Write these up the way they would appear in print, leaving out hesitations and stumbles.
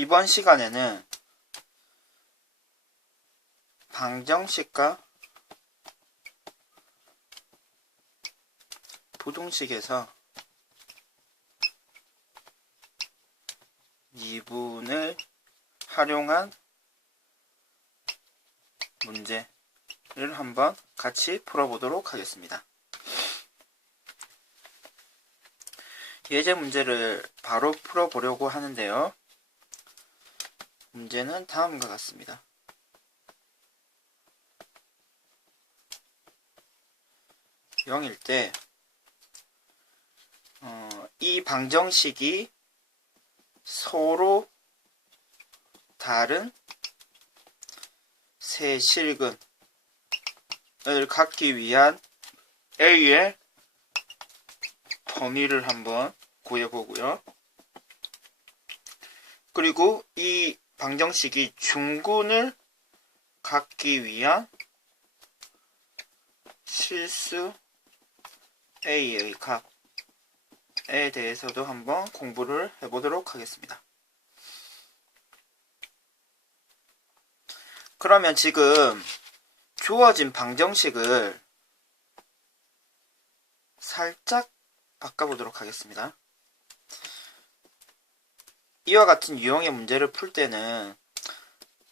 이번 시간에는 방정식과 부등식에서 미분을 활용한 문제를 한번 같이 풀어보도록 하겠습니다. 예제 문제를 바로 풀어보려고 하는데요. 문제는 다음과 같습니다. 0일 때 이 방정식이 서로 다른 세 실근을 갖기 위한 A의 범위를 한번 구해보고요. 그리고 이 방정식이 중근을 갖기 위한 실수 A의 값에 대해서도 한번 공부를 해보도록 하겠습니다. 그러면 지금 주어진 방정식을 살짝 바꿔보도록 하겠습니다. 이와 같은 유형의 문제를 풀 때는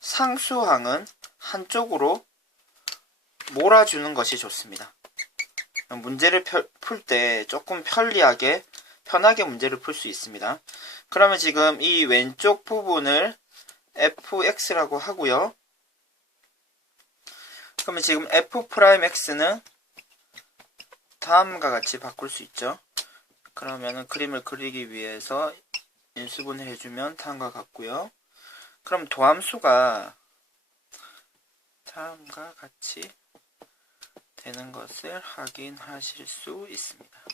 상수항은 한쪽으로 몰아주는 것이 좋습니다. 문제를 풀 때 조금 편하게 문제를 풀 수 있습니다. 그러면 지금 이 왼쪽 부분을 fx라고 하고요. 그러면 지금 f'x는 다음과 같이 바꿀 수 있죠. 그러면은 그림을 그리기 위해서 인수분해 해주면 다음과 같고요. 그럼 도함수가 다음과 같이 되는 것을 확인하실 수 있습니다.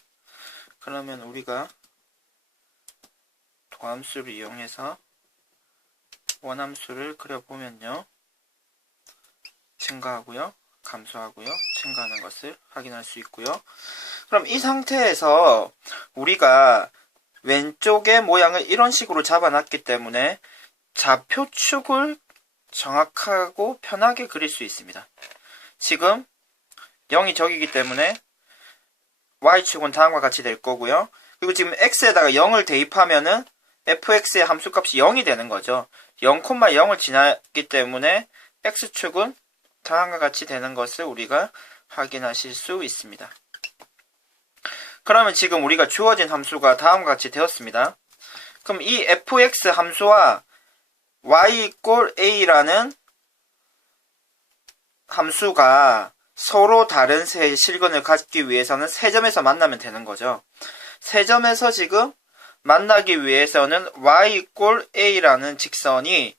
그러면 우리가 도함수를 이용해서 원함수를 그려보면요. 증가하고요. 감소하고요. 증가하는 것을 확인할 수 있고요. 그럼 이 상태에서 우리가 왼쪽의 모양을 이런 식으로 잡아놨기 때문에 좌표축을 정확하고 편하게 그릴 수 있습니다. 지금 0이 저기기 때문에 y축은 다음과 같이 될 거고요. 그리고 지금 x에다가 0을 대입하면은 fx의 함수값이 0이 되는 거죠. 0,0을 지나기 때문에 x축은 다음과 같이 되는 것을 우리가 확인하실 수 있습니다. 그러면 지금 우리가 주어진 함수가 다음과 같이 되었습니다. 그럼 이 fx 함수와 y = a라는 함수가 서로 다른 세 실근을 갖기 위해서는 세 점에서 만나면 되는 거죠. 세 점에서 지금 만나기 위해서는 y = a라는 직선이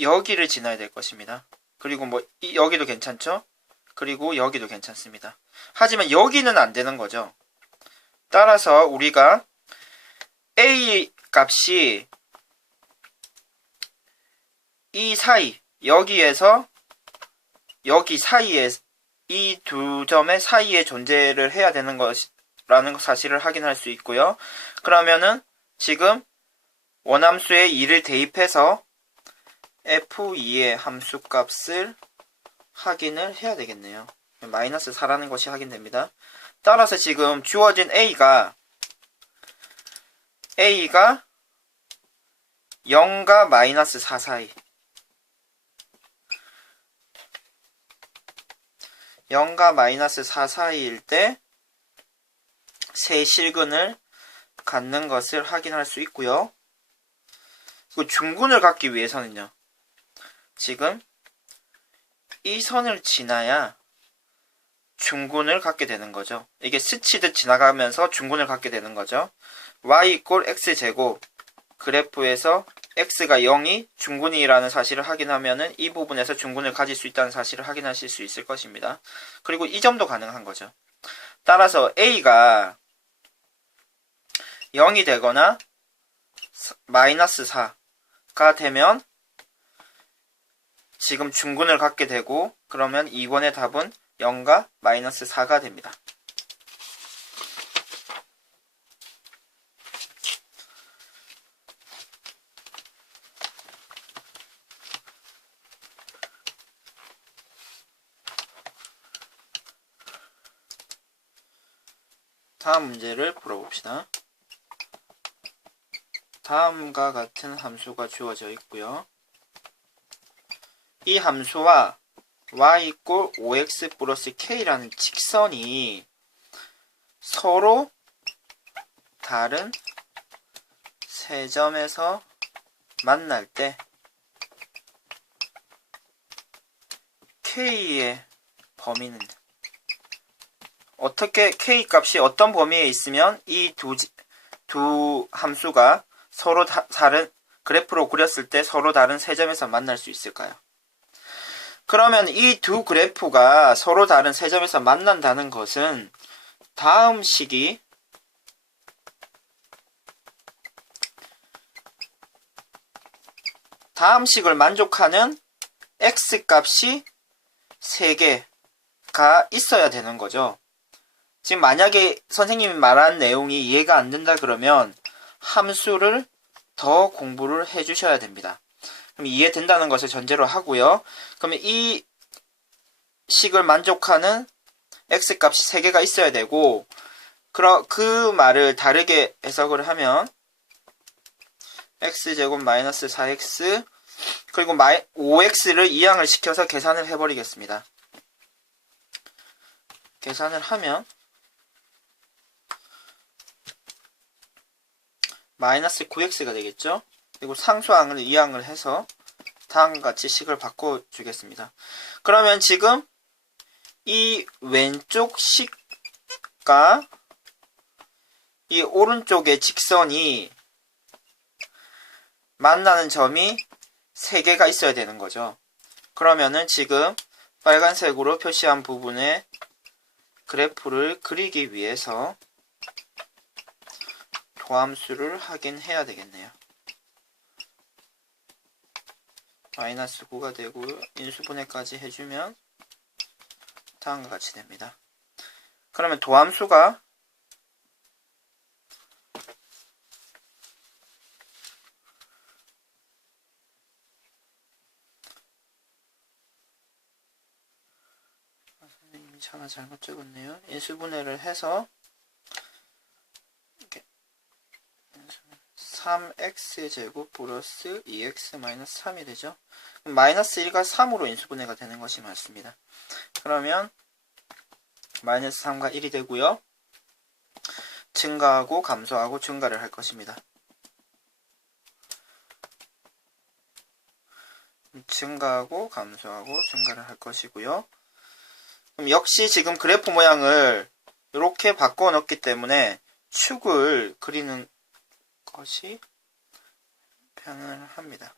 여기를 지나야 될 것입니다. 그리고 여기도 괜찮죠? 그리고 여기도 괜찮습니다. 하지만 여기는 안 되는 거죠. 따라서 우리가 a 값이 이 사이, 여기에서 여기 사이에 이 두 점의 사이에 존재를 해야 되는 것이라는 사실을 확인할 수 있고요. 그러면은 지금 원함수에 2를 대입해서 f2의 함수값을 확인을 해야 되겠네요. 마이너스 4라는 것이 확인됩니다. 따라서 지금 주어진 A가 0과 마이너스 4 사이 0과 마이너스 4 사이일 때 세 실근을 갖는 것을 확인할 수 있고요. 그리고 중근을 갖기 위해서는요. 지금 이 선을 지나야 중근을 갖게 되는 거죠. 이게 스치듯 지나가면서 중근을 갖게 되는 거죠. y = x제곱 그래프에서 x가 0이 중근이라는 사실을 확인하면은 이 부분에서 중근을 가질 수 있다는 사실을 확인하실 수 있을 것입니다. 그리고 이 점도 가능한 거죠. 따라서 a가 0이 되거나 마이너스 4가 되면 지금 중근을 갖게 되고, 그러면 2번의 답은 0과 마이너스 4가 됩니다. 다음 문제를 풀어봅시다. 다음과 같은 함수가 주어져 있고요. 이 함수와 y = 5x 플러스 k라는 직선이 서로 다른 세 점에서 만날 때 k의 범위는 어떻게 k 값이 어떤 범위에 있으면 이 두 함수가 서로 다른 그래프로 그렸을 때 서로 다른 세 점에서 만날 수 있을까요? 그러면 이 두 그래프가 서로 다른 세 점에서 만난다는 것은 다음 식이 다음 식을 만족하는 x값이 3개가 있어야 되는 거죠. 지금 만약에 선생님이 말한 내용이 이해가 안 된다 그러면 함수를 더 공부를 해 주셔야 됩니다. 그럼 이해된다는 것을 전제로 하고요. 그러면 이 식을 만족하는 x값이 3개가 있어야 되고 그 말을 다르게 해석을 하면 x제곱 마이너스 4x 그리고 5x를 이항을 시켜서 계산을 해버리겠습니다. 계산을 하면 마이너스 9x가 되겠죠. 그리고 상수항을 이항을 해서 다음과 같이 식을 바꿔주겠습니다. 그러면 지금 이 왼쪽 식과 이 오른쪽의 직선이 만나는 점이 3개가 있어야 되는 거죠. 그러면은 지금 빨간색으로 표시한 부분에 그래프를 그리기 위해서 도함수를 하긴 해야 되겠네요. 마이너스 9가 되고 인수분해까지 해주면 다음과 같이 됩니다. 그러면 도함수가 선생님이 하나 잘못 적었네요. 인수분해를 해서 3x제곱 플러스 2x-3이 되죠. 마이너스 1과 3으로 인수분해가 되는 것이 맞습니다. 그러면 마이너스 3과 1이 되고요. 증가하고 감소하고 증가를 할 것입니다. 증가하고 감소하고 증가를 할 것이고요. 그럼 역시 지금 그래프 모양을 이렇게 바꿔 놓기 때문에 축을 그리는 것이 편안합니다.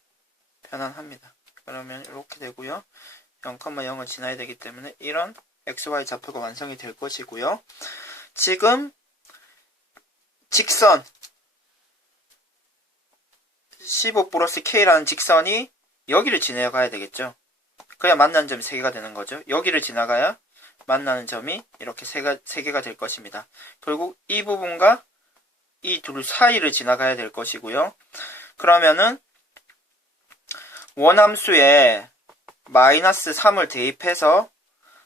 그러면 이렇게 되고요. 0,0을 지나야 되기 때문에 이런 XY 좌표가 완성이 될 것이고요. 지금 직선 15 플러스 K라는 직선이 여기를 지나가야 되겠죠. 그래야 만나는 점이 3개가 되는 거죠. 여기를 지나가야 만나는 점이 이렇게 3개가 될 것입니다. 결국 이 부분과 이 둘 사이를 지나가야 될 것이고요. 그러면은 원함수에 마이너스 3을 대입해서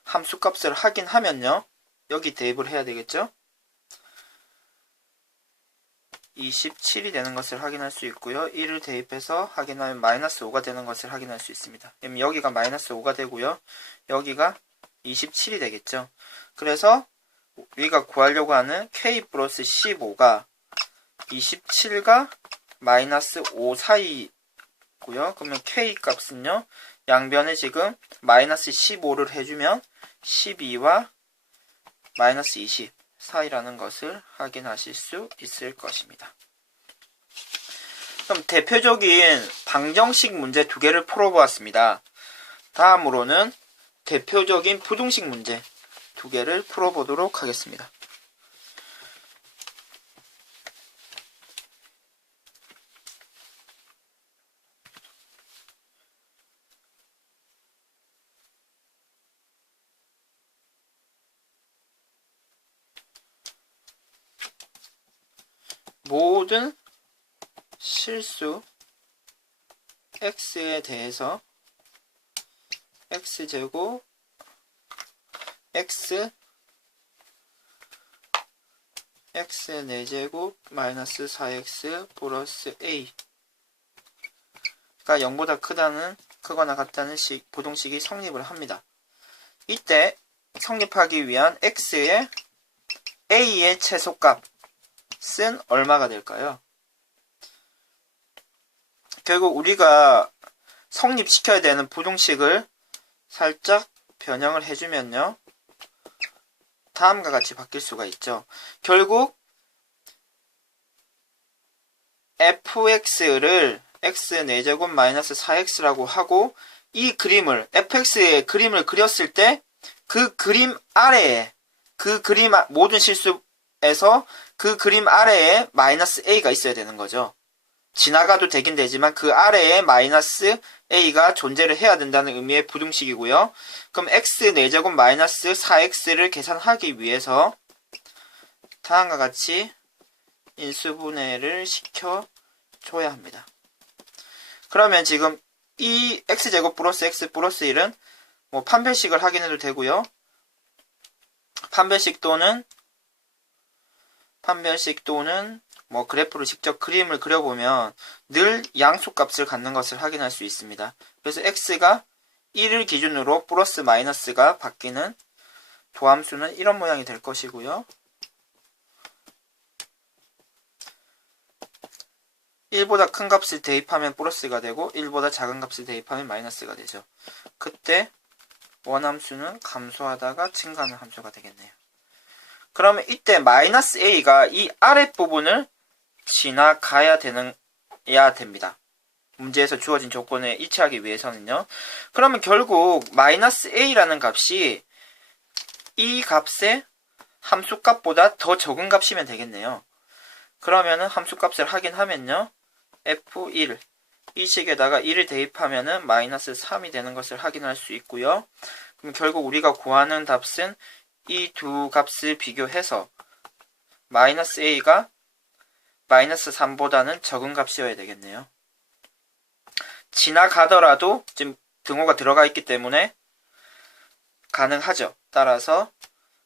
함수값을 확인하면요. 여기 대입을 해야 되겠죠. 27이 되는 것을 확인할 수 있고요. 1을 대입해서 확인하면 마이너스 5가 되는 것을 확인할 수 있습니다. 그럼 여기가 마이너스 5가 되고요. 여기가 27이 되겠죠. 그래서 우리가 구하려고 하는 K 플러스 15가 27과 마이너스 5 사이고요. 그러면 K 값은요. 양변에 지금 마이너스 15를 해주면 12와 마이너스 20 사이라는 것을 확인하실 수 있을 것입니다. 그럼 대표적인 방정식 문제 2개를 풀어보았습니다. 다음으로는 대표적인 부등식 문제 2개를 풀어보도록 하겠습니다. 모든 실수 x에 대해서 x제곱 x x 4제곱 마이너스 4x 플러스 a 가 0보다 크거나 같다는 부동식이 성립을 합니다. 이때 성립하기 위한 x의 a의 최소값은 얼마가 될까요? 결국 우리가 성립시켜야 되는 부동식을 살짝 변형을 해주면요. 다음과 같이 바뀔 수가 있죠. 결국 fx를 x 4제곱 마이너스 4x라고 하고 이 그림을 fx의 그림을 그렸을 때 그 그림 아래에 모든 실수에서 그 그림 아래에 마이너스 a가 있어야 되는 거죠. 지나가도 되긴 되지만 그 아래에 마이너스 a가 존재를 해야 된다는 의미의 부등식이고요. 그럼 x 4제곱 마이너스 4x를 계산하기 위해서 다음과 같이 인수분해를 시켜줘야 합니다. 그러면 지금 이 x제곱 플러스 x 플러스 1은 뭐 판별식을 확인해도 되고요. 판별식 또는 뭐 그래프로 직접 그림을 그려보면 늘 양수값을 갖는 것을 확인할 수 있습니다. 그래서 x가 1을 기준으로 플러스 마이너스가 바뀌는 도함수는 이런 모양이 될 것이고요. 1보다 큰 값을 대입하면 플러스가 되고 1보다 작은 값을 대입하면 마이너스가 되죠. 그때 원함수는 감소하다가 증가하는 함수가 되겠네요. 그러면 이때 마이너스 a가 이 아랫부분을 지나가야 됩니다. 문제에서 주어진 조건에 일치하기 위해서는요. 그러면 결국 마이너스 a라는 값이 이 값의 함수값보다 더 적은 값이면 되겠네요. 그러면은 함수값을 확인하면요. f1 이 식에다가 1을 대입하면은 마이너스 3이 되는 것을 확인할 수 있고요. 그럼 결국 우리가 구하는 답은 이 두 값을 비교해서 마이너스 a가 마이너스 3보다는 적은 값이어야 되겠네요. 지나가더라도 지금 등호가 들어가 있기 때문에 가능하죠. 따라서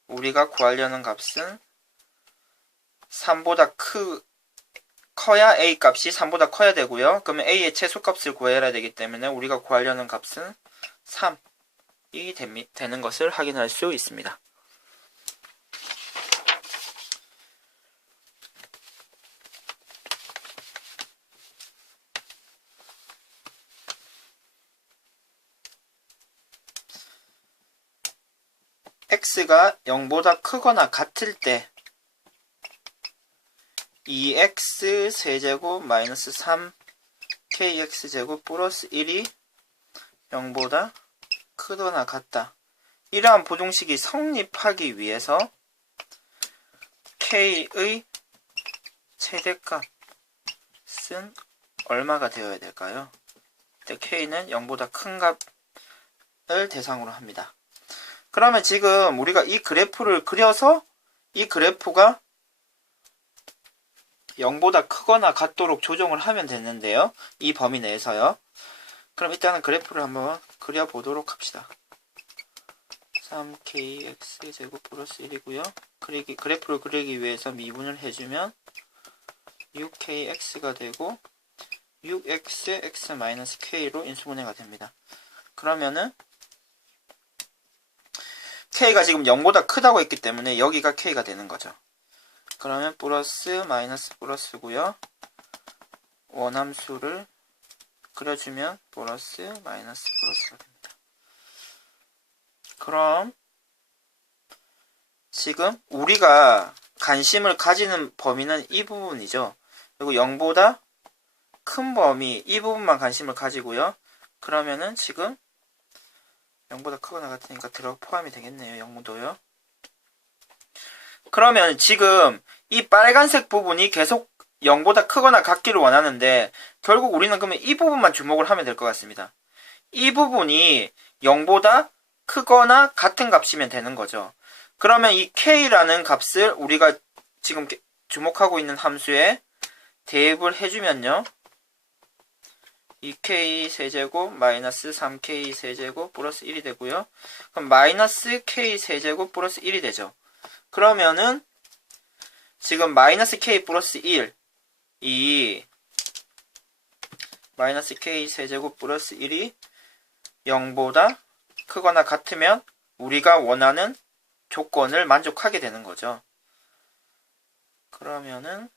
우리가 구하려는 값은 3보다 커야 a 값이 3보다 커야 되고요. 그러면 a의 최소값을 구해야 되기 때문에 우리가 구하려는 값은 3이 되는 것을 확인할 수 있습니다. x가 0보다 크거나 같을 때 2x 세제곱 마이너스 3kx제곱 플러스 1이 0보다 크거나 같다. 이러한 부등식이 성립하기 위해서 k의 최대값은 얼마가 되어야 될까요? k는 0보다 큰 값을 대상으로 합니다. 그러면 지금 우리가 이 그래프를 그려서 이 그래프가 0보다 크거나 같도록 조정을 하면 되는데요. 이 범위 내에서요. 그럼 일단은 그래프를 한번 그려보도록 합시다. 3kx제곱 플러스 1이고요. 그래프를 그리기 위해서 미분을 해주면 6kx가 되고 6x, x-k로 인수분해가 됩니다. 그러면은 k가 지금 0보다 크다고 했기 때문에 여기가 k가 되는 거죠. 그러면 플러스 마이너스 플러스고요. 원함수를 그려주면 플러스 마이너스 플러스가 됩니다. 그럼 지금 우리가 관심을 가지는 범위는 이 부분이죠. 그리고 0보다 큰 범위 이 부분만 관심을 가지고요. 그러면은 지금 0보다 크거나 같으니까 포함이 되겠네요. 0도요. 그러면 지금 이 빨간색 부분이 계속 0보다 크거나 같기를 원하는데 결국 우리는 그러면 이 부분만 주목을 하면 될 것 같습니다. 이 부분이 0보다 크거나 같은 값이면 되는 거죠. 그러면 이 k라는 값을 우리가 지금 주목하고 있는 함수에 대입을 해주면요. 2k 세제곱 마이너스 3k 세제곱 플러스 1이 되고요. 그럼 마이너스 k 세제곱 플러스 1이 되죠. 그러면은 지금 마이너스 k 플러스 1 이 마이너스 k 세제곱 플러스 1이 0보다 크거나 같으면 우리가 원하는 조건을 만족하게 되는 거죠. 그러면은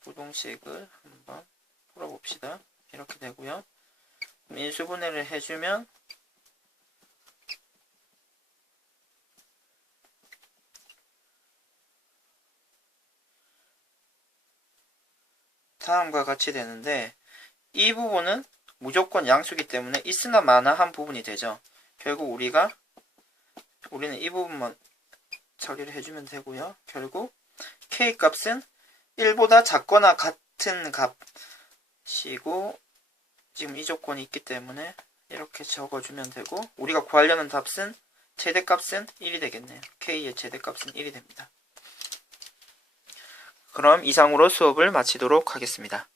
부동식을 한번 풀어봅시다. 이렇게 되고요. 인수분해를 해주면 다음과 같이 되는데, 이 부분은 무조건 양수기 때문에 있으나 마나 한 부분이 되죠. 결국 우리는 이 부분만 처리를 해주면 되고요. 결국 k 값은 1보다 작거나 같은 값이고, 지금 이 조건이 있기 때문에 이렇게 적어주면 되고, 우리가 구하려는 값은 최대값은 1이 되겠네요. k의 최대값은 1이 됩니다. 그럼 이상으로 수업을 마치도록 하겠습니다.